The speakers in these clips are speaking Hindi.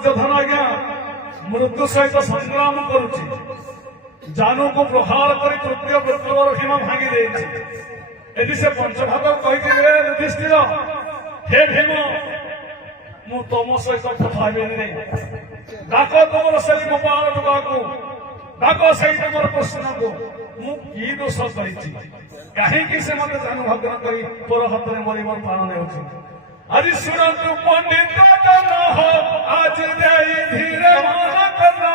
दुर्योधन आज्ञा मृत्यु सहित संग्राम करुछि जानू को प्रहार कर तृतीय वृत्तर हिम भांगी देछि यदि से पंचभाग कही युधिष्ठिर हे भीम मु तुम सहित कथा नहीं डाक तुम से गोपाल टुका को डाक से तुम प्रश्न को मु कि दोष करी कहीं से मत जानू भग्न करी तोर हाथ में मरी मोर प्राण ने आज शुणु पंडित हो आज जाई धीरे मान करना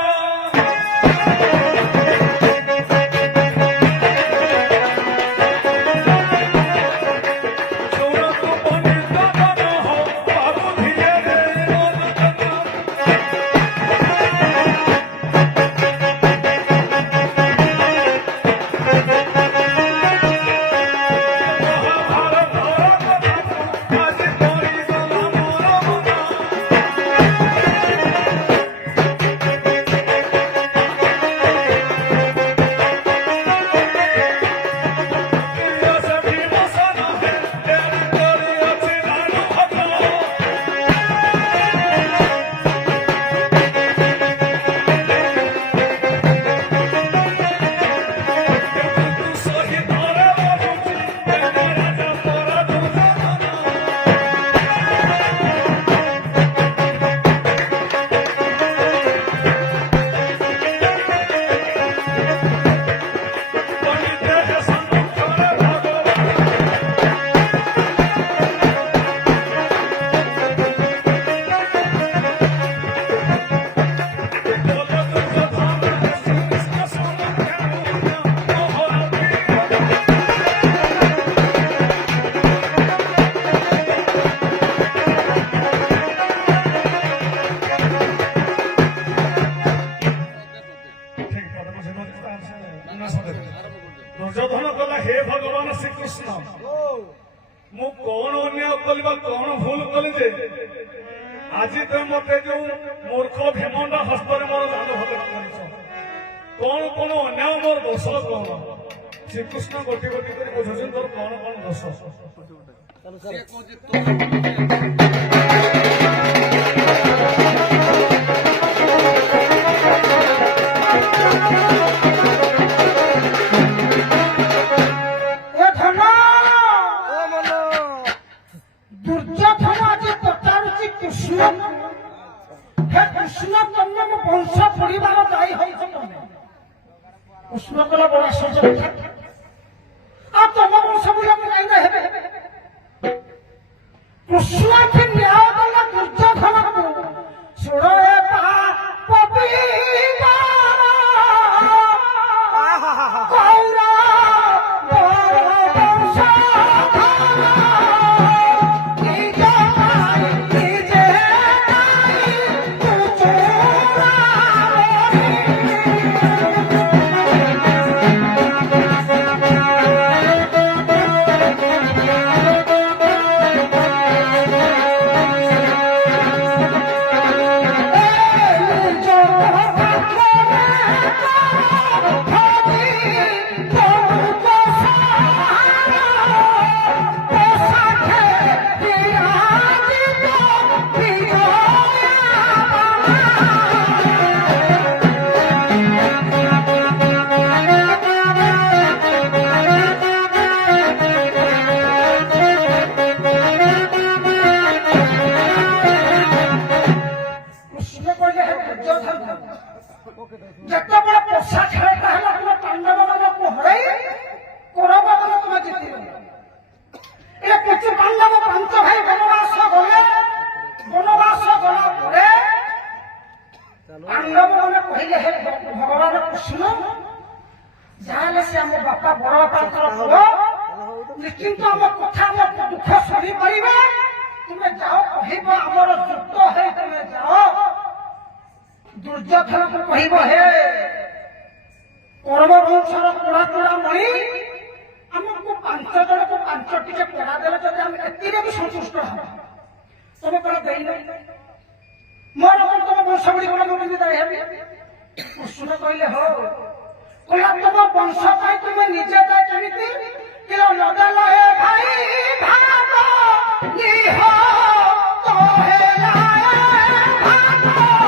दुर्योधन कहला हे भगवान श्रीकृष्ण मु कौन अन्याय कली कौन भूल कली जे आज तुम मत जो मूर्ख भीमंडा हस्त मोर जान भजन कर कौन कौन अन्याय मोर दोष कौन श्रीकृष्ण गोटी गोटी कर बुझुन तोर कौन कौन दोष कृष्ण तुमने वंश परिवार दायी कृष्ण कला बड़ा सुजन तुम वंश बोला नहीं कृष्ण के न्याय कला दुर्योधन को सुड़े जिते बड़ा पोषा खेलता है तुम पांडव मान को हर कौरव मान तुम जीति ये किसी पांडव पांच भाई वनवास गले वनवास गला पांडव मैंने कहले हे भगवान कृष्ण जहाँ से आम बापा बड़ बापा पुओ निश्चिंत आम कथा दुख शुणी पारे तुम्हें जाओ कह आमर युक्त है तुम्हें जाओ दुर्योधन को कह हे कौरव वंशर पोड़ा तोड़ा मणि आमको 5 जन को 5 टिके पोड़ा देले जब हम एतिरे भी संतुष्ट हम तुम पर देई मोर तुम वंश बड़ी को मुझे दे हे कृष्ण कहले हो कहला तुम वंश पाई तुम निजे दे केमिति किलो नदल हे भाई भागो नी हो तो हे लाए भागो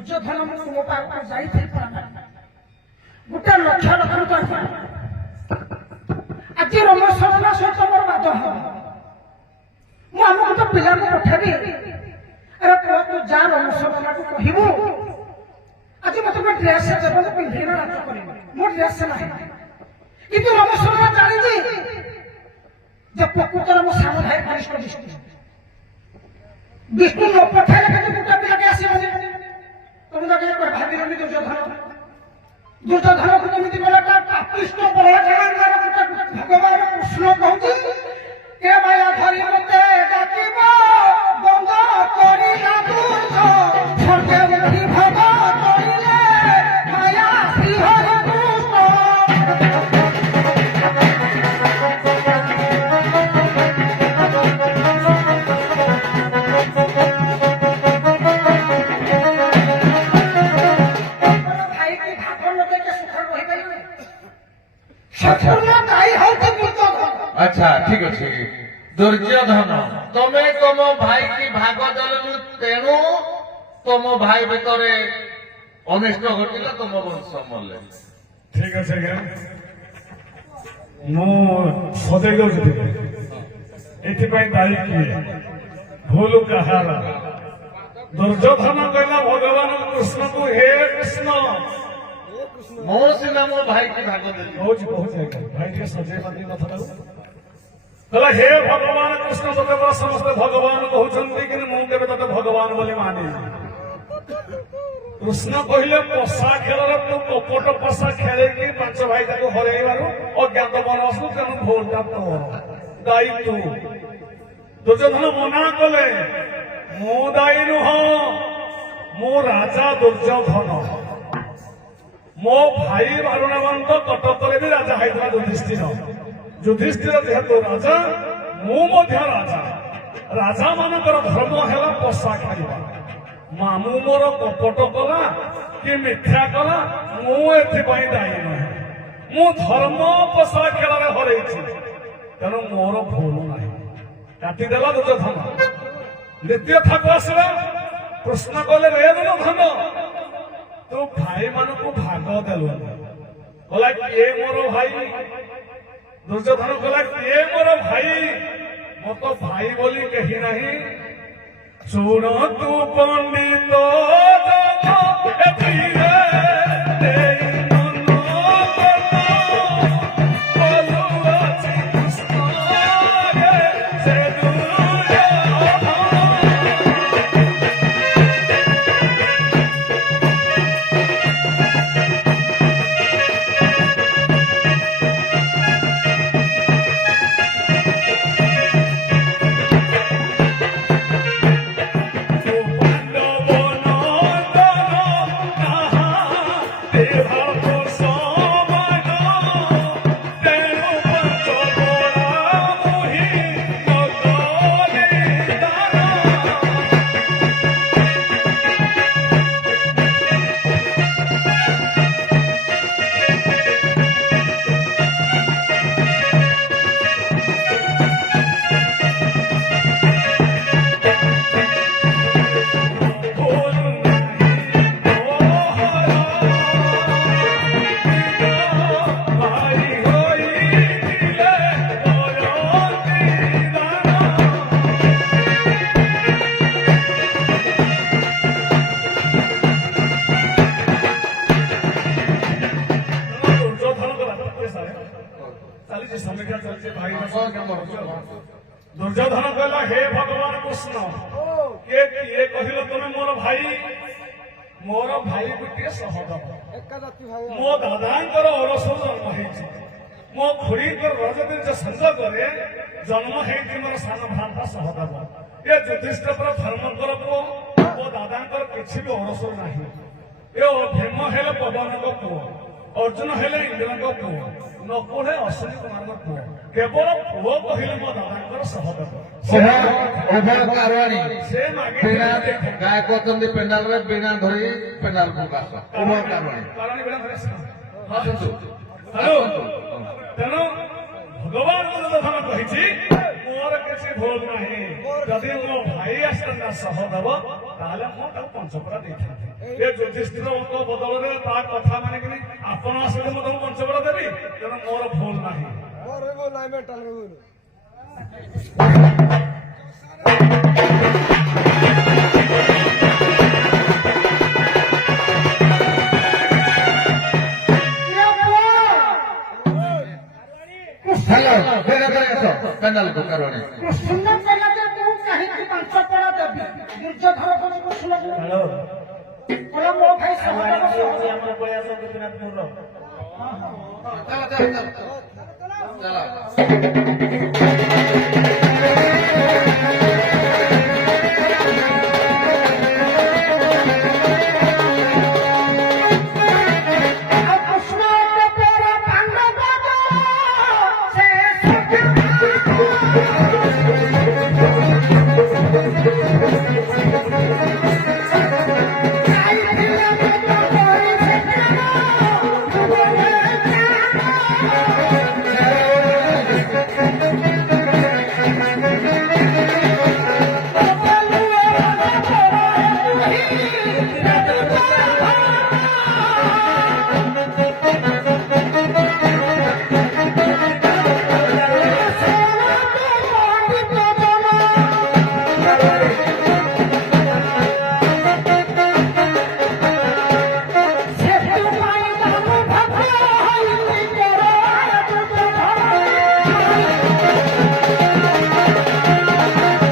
ଦୁର୍ଯ୍ୟୋଧନ ମୁଁ ତୁମ ପାଖକୁ ଯାଇଥିଲି ଗୋଟେ ଲକ୍ଷ ଲକ୍ଷ ଟଙ୍କା ଆଜି ରମେଶ୍ୱର ସହିତ ମୋର ବାଦ ହବ ମୁଁ ଆମ ଗୋଟେ ପିଲାଙ୍କୁ ପଠାବି ଆରେ ପୁଅ ତୁ ଯା ରମେଶ୍ୱରକୁ କହିବୁ ଆଜି ମତେ ଗୋଟେ ଡ୍ରେସ୍ ଦେବ ମୁଁ ପିନ୍ଧିକିନା ନାଚ କରିବି ମୋ ଡ୍ରେସ୍ ନାହିଁ କିନ୍ତୁ ରମେଶ୍ୱର ଜାଣିଛି ଯେ ପ୍ରକୃତରେ ମୋ ସାନ ଭାଇ କନିଷ୍ଠ ବିଷ୍ଣୁ ନ ପଠାଇଲେ କିନ୍ତୁ ଗୋଟେ ପିଲାଟି ଆସିବନି ତମେ ତ ଟିକେ ଭାବିଲନି ଦୁର୍ଯ୍ୟୋଧନକୁ କେମିତି ଗଲେ ପାପିଷ୍ଟ ବଳରାମର ଭଗବାନ କୃଷ୍ଣ କହୁଛି କେ ମାୟା ଧରି ମତେ ଡାକିବ ଗଙ୍ଗ କରିଲା ଦୁଃଖ ସ୍ୱର୍ଗେ ମୁକ୍ତି ଭବ କରିଲେ ମାୟା ଶ୍ରୀ ହରି କୃଷ୍ଣ अच्छा ठीक अच्छे दुर्योधन तमे तुम भाई की भाग देलु तेणु तुम भाई भितर अनिष्ट घटिला तुम वंश मले ठीक আছে ଆଜ୍ଞା ମୁଁ ସଜେଇ ଦଉଥିଲି ଏଥିପାଇଁ ଦାୟୀ କିଏ ଭୁଲ କାହାର ଦୁର୍ଯ୍ୟୋଧନ କହିଲା ଭଗବାନ କୃଷ୍ଣକୁ ହେ କୃଷ୍ଣ मो सीना मो भाई की भाग देली କହୁଛି ଆଜ୍ଞା ଭାଇ ଟିକେ ସଜେଇ ବାନ୍ଧି କଥା କହିଲା ହେ ଭଗବାନ କୃଷ୍ଣ ତତେ ପରା ସମସ୍ତେ ଭଗବାନ କହୁଛନ୍ତି କିନ୍ତୁ ମୁଁ କେବେ ତତେ ଭଗବାନ ବୋଲି ମାନିନି କୃଷ୍ଣ କହିଲେ ପଶା ଖେଳର ତୁ କପଟ ପଶା ଖେଳିକି ପାଞ୍ଚ ଭାଇ ତାକୁ ହରେଇବାରୁ ଅଜ୍ଞାତ ବନସୁ ତେଣୁ ଭୁଲଟା ତୋର ଦାୟୀ ତୁ ଦୁର୍ଯ୍ୟୋଧନ ମନା କଲେ ମୁଁ ଦାୟୀ ନୁହଁ ମୁଁ ରାଜା ଦୁର୍ଯ୍ୟୋଧନ ମୋ ଭାଇ ବାରୁଣବନ୍ତ କଟକରେ ବି ରାଜା ହେଇଥିଲା ଯୁଧିଷ୍ଠିର ଯେହେତୁ ରାଜା ମୁଁ ମଧ୍ୟ ରାଜା ମାନଙ୍କର ଧର୍ମ ହେଲା ପଶା ଖେଳିବା ମାମୁଁ ମୋର କପଟ କଲା କି ମିଥ୍ୟା କଲା ମୁଁ ଏଥିପାଇଁ ଦାୟୀ ନୁହେଁ ମୁଁ ଧର୍ମ ପଶା ଖେଳରେ ହରେଇଛି ତେଣୁ ମୋର ଭୁଲ ନାହିଁ କାଟିଦେଲା ଦୁର୍ଯ୍ୟୋଧନ ଦ୍ୱିତୀୟ ଥାକୁ ଆସିଲା କୃଷ୍ଣ କହିଲେ ରେ ଦୁର୍ଯ୍ୟୋଧନ ତୁ ଭାଇ ମାନଙ୍କୁ ଭାଗ ଦେଲୁନି କହିଲା କିଏ ମୋର ଭାଇ ଦୁର୍ଯ୍ୟୋଧନ କହିଲା କିଏ ମୋର ଭାଇ ମୋ ତ ଭାଇ ବୋଲି କେହି ନାହିଁ ଶୁଣ ତୁ ପଣ୍ଡିତ ଏଥିରେ ଦେଇ ମନ ବୋଲୁଅଛି କୃଷ୍ଣ ସେ ଦୁର୍ଯ୍ୟୋଧନ କହିଲା ହେ ଭଗବାନ କୃଷ୍ଣ କିଏ କିଏ କହିଲ ତୁମେ ମୋର ଭାଇ ଗୋଟିଏ ସହଦେବ ମୋ ଦାଦାଙ୍କର ଅରସରୁ ଜନ୍ମ ହେଇଛି ମୋ ଖୁଡୀଙ୍କର ରଜବୀର୍ଯ୍ୟ ସଂଯୋଗରେ ଜନ୍ମ ହେଇଛି ମୋର ସାନ ଭ୍ରାତା ସହଦେବ ଏ ଯୁଧିଷ୍ଠିର ଧର୍ମଙ୍କର ପୁଅ ମୋ ଦାଦାଙ୍କର କିଛି ବି ଅରସରୁ ନାହିଁ ଏ ଭୀମ ହେଲେ ପବନଙ୍କ ପୁଅ ଅର୍ଜୁନ ହେଲେ ଇନ୍ଦ୍ରଙ୍କ ପୁଅ ନକୁଳ ଅଶ୍ୱିନୀ କୁମାରଙ୍କ ପୁଅ କେବଳ ପୁଅ କହିଲେ ମୋ ଦାଦାଙ୍କର ସହଦେବ ସେ ଗାୟକ ଅଛନ୍ତି ପେଣ୍ଡାଲରେ ବୀଣା ଧରି ପେଣ୍ଡାଲ ପ୍ରକାଶ ତେଣୁ ଭଗବାନ ଦୁର୍ଯ୍ୟୋଧନ କହିଛି ମୋ ମୋର କିଛି ଭୁଲ ନାହିଁ ଯଦି ମୋ ଭାଇ ଆସିଥାନ୍ତା ସହଦେବ ତାହେଲେ ମୁଁ ତାକୁ ପଞ୍ଚପଡ଼ା ଦେଇଥାନ୍ତି ଏ ଯୁଧିଷ୍ଠିରଙ୍କ ବଦଳରେ ତା କଥା ମାନିକିନି ଆପଣ ଆସିଲେ ମୁଁ ତାକୁ ପଞ୍ଚପଡ଼ା ଦେବି ତେଣୁ ମୋର ଭୁଲ ନାହିଁ हेलो बेगा बेगा तो पेनल को करवाने କୃଷ୍ଣ କହିଲା ଯେ ମୁଁ କାହିଁକି ପାଞ୍ଚ ପଡ଼ା ଦେବି ଦୁର୍ଯ୍ୟୋଧନ କଣ କୃଷ୍ଣକୁ କହିଲା ମୋ ଭାଇ ସହଦେବ चला चला चला